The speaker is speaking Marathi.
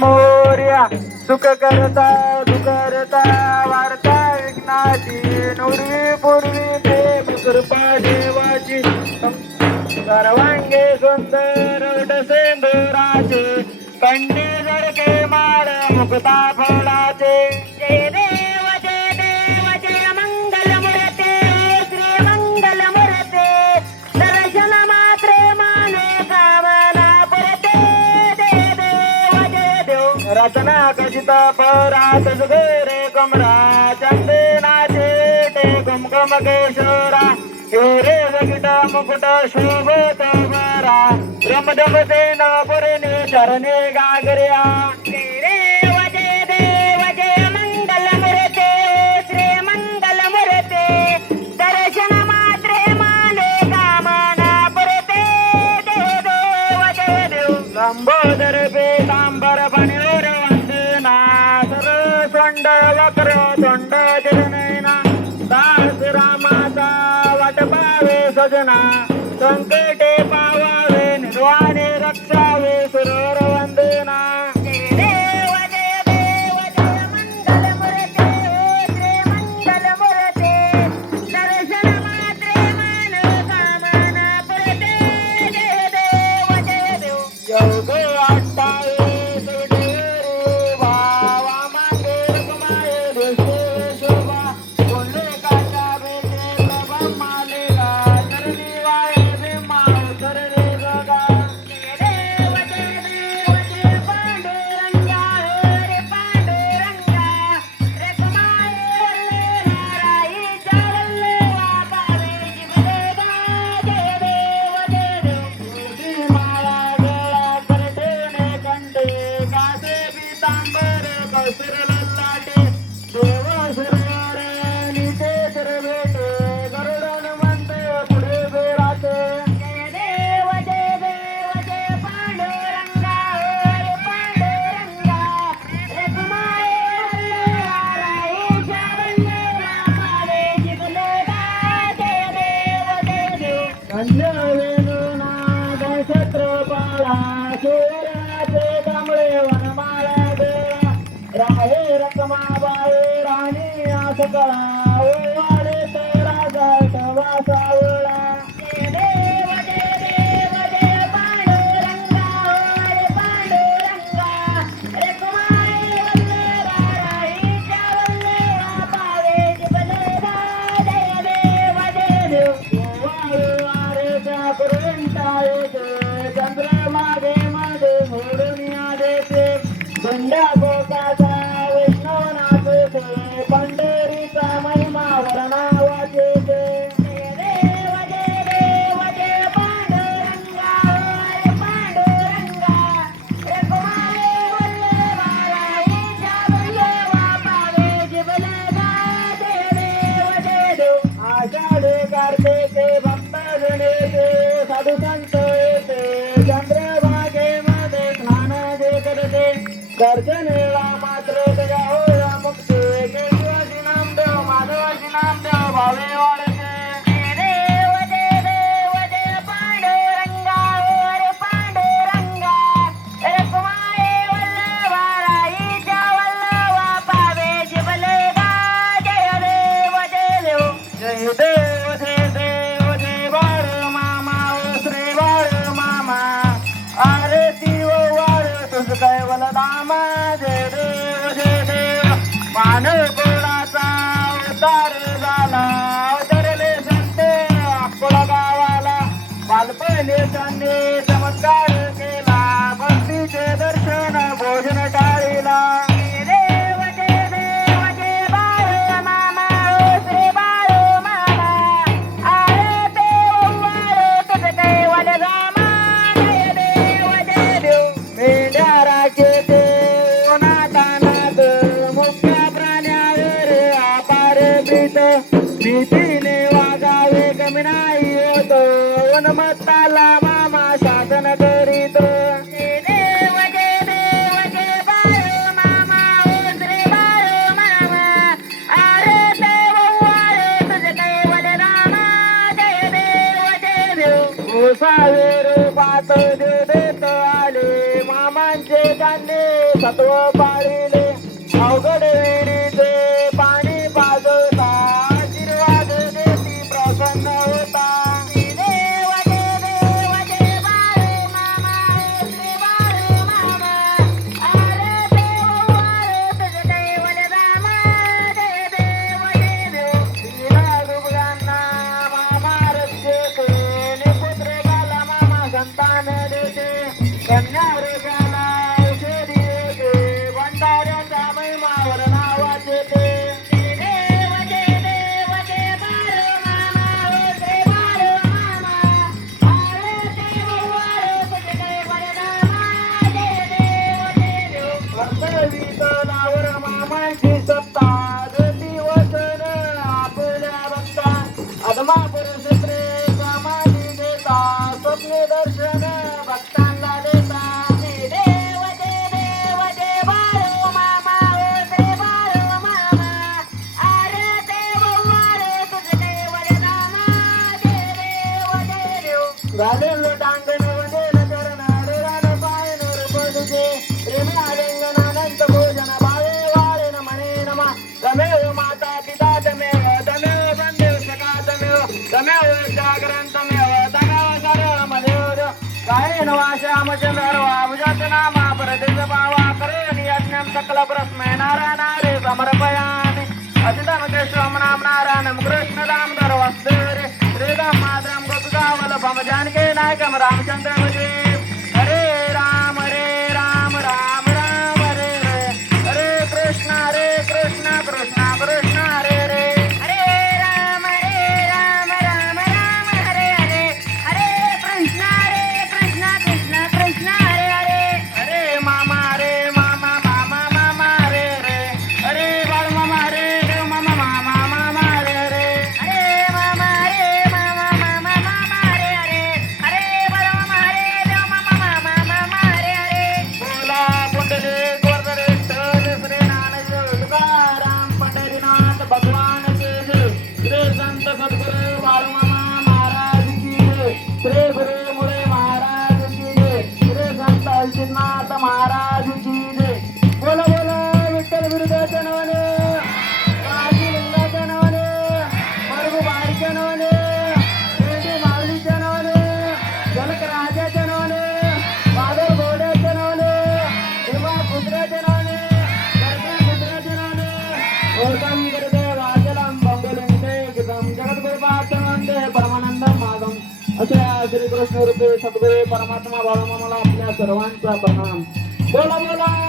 मोर्या सुख करता दुखरता वार्ता विघ्नाची नुरवी पूर्वी प्रेम कृपा देवाची सर्वांगे सुंदर सेंदुराचे कंडी जडके माळ मुक्ता फळाचे जय देव जय मंगल मूर्ते श्री मंगल मूर्ते दर्शन मात्रे माने कामना पुरते जय देव रचना कशित परात सुगेरे कमरा चंदनाचे ते कुमकुम केशरा हिरे वकिट मुकुट शोभत बरा रमदमते न पुरणे चरणे गागर्या जय देव जय मंगल मूर्ते श्री मंगल मूर्ते दर्शन मात्रे माने कामना पुरते जय देव लंबोदर पीतांबर फणीवर वंदना सरसंड वक्र तोंड जगनयना दास रामाचा वाट पावे सजना संकटे पावावे निर्वाणे रक्षावे सुरवर वंदना देव जय मंगल मूर्ते श्री मंगल मूर्ते दर्शन मात्रे मन कामना पुरते जय देव योग अट्टावे सुडेरे भावा मागे रकमाये दृष्टे शोभा बोलले काचा बेटे प्रभा मालेला चरणी वाळे भीमा उतरले जगा देव जय पांडुरंगा रे पांडुरंगा रखमाये वल्ले राई जावल्ले वापावे जिबलेगा जय देव तुझी माळा गळा करटेने कंडे कासे पीतांबर कसर ललाटे देव सुरवर निते भेटे गरुडन म्हणते पुढे बेराते जय देव जय पांडुरंगा रे पांडुरंगा रखमाये वल्ले राई जावल्ले वापावे जिबलेगा जय देव कन्या वेणुनाद छत्रपाळा शिवराचे कमळे वनमाळा देवा राहे रकमाबाई राणी आसकळा ओवाडे राजा ठवा सावळा जय देव पांडुरंगा रे पांडुरंगा रखमाये वल्ले राई जावल्ले वापावे जिबलेगा जय देव ओवाळू आरेच्या पुरवंटा येते चंद्रमागे मध्ये मोडून देते झेंडा गोकाचा विष्णू नाचते पंढरीचा महिमा वर्णावाचे जय देव पांडुरंगा रे पांडुरंगा रखमाये वल्ले राई जावल्ले वापावे जिबलेगा जय देव आषाढे कार्तिके भक्त जनेते साधू संत येते चंद्रभागे मध्ये स्नान जे करते दर्शनेला मात्र तुझ्या होया मुक्ती केशवाची नामदेव माधवाची नामदेव भावे वाढते जय देव पांडुरंगा रे पांडुरंगा रखमाये वल्ले राई जावल्ले वापावे जिबलेगा जय देव जय देव जय बाळ मामा ओ श्री बाळ मामा अरे ती ओ वाळ तुझ कैवल दामा जय देव मानव कोणाचा उतार झाला अवतरले संते अकोला गावाला बालपणे त्यांनी चमत्कार केला भक्तीचे दर्शन भोजन टाळीला जय बाळ मामा ओ श्री बाळ मामा अरे देव तुझ कैवल रामा जय देव मेंढ्या राखेचे नातानात मुख्या प्राण्यावर अपार प्रीत मी सत्व पाळिले अवघड विहिरीचे पाणी पाजवता आशीर्वाद देती प्रसन्न होता देव बाळू मामा श्री बाळू मामा अरे देव वाळू तुझे कैवल रामा देव तिला दुबळ्यांना मामा रक्षते पुत्र झाला मामा संतान देते कन्या रोगाला औषधी येते भंडाऱ्याच्या महिमावर नावाचे ते देव बाळू मामा श्री बाळू मामा अरे देव वाळू तुझे कैवल रामा देव कर्तवीतलावर मामांची सत्ता देती वचन आपल्या भक्ता अदमा पुरुष प्रेम समाधी देता स्वप्ने दर्शन भक्तांना देता देव बाळू मामा श्री बाळू मामा अरे देव वाळू तुझे कैवल रामा देव घालेल टांगण वंदेल चरण हरिरान पायनर पदुके प्रेमी आलिंगनानंत भोजन भावे वाळेन म्हणे नमा तमेव माता पिता तमेव बंदेव सखा तमेव जागरण तमेव तमेव सर्वमदेव कायेन वाचामचंद्र वाभुजत नामा परदेश भावा करेणि यज्ञं सकल प्रस्मै नारायणारे समर्पयामि अचितं केशवं नाम नारायणं कृष्ण दामोदर वासुदेव श्रीराम माधवं गोपिकावल्लभं जानकी नायकं रामचंद्र भजे हरे राम राम राम हरे हरे कृष्ण कृष्ण कृष्ण हरे हरे हरे राम राम राम हरे हरे हरे कृष्ण कृष्ण कृष्ण हरे हरे हरे मामा मामा हरे हरे हरे बाळ मामा हरे मामा मामा हरे हरे हरे मामा मामा हरे हरे हरे बलराम हरे देव मामा हरे हरे बोला पुंडली गोरधरेश्वर श्री ज्ञानेश्वर तुकाराम पंढरीनाथ भगवान के जय श्री संत सद्गुरु बाळूमामा महाराज की जय श्री गुरु मुळे महाराज की जय श्री संत अलसिद्धनाथ महाराज की जय बोला बोला विठ्ठल विरुद्धाच्या नावाने काशी लिंगाच्या नावाने मरगू बारीच्या नावाने रेड्डी माऊलीच्या नावाने जनक राजाच्या नावाने बादल घोड्याच्या नावाने भीमा कुत्र्याच्या नावाने गर्दन कुत्र्याच्या नावाने ओळखम करते राजलाम बंगलिंगे गीतम जगद्गुरुपात्र वंदे परमानंदम मागम अशा श्रीकृष्ण रूपे सद्गुरू परमात्मा बाळूमामाला आपल्या सर्वांचा प्रणाम बोला बोला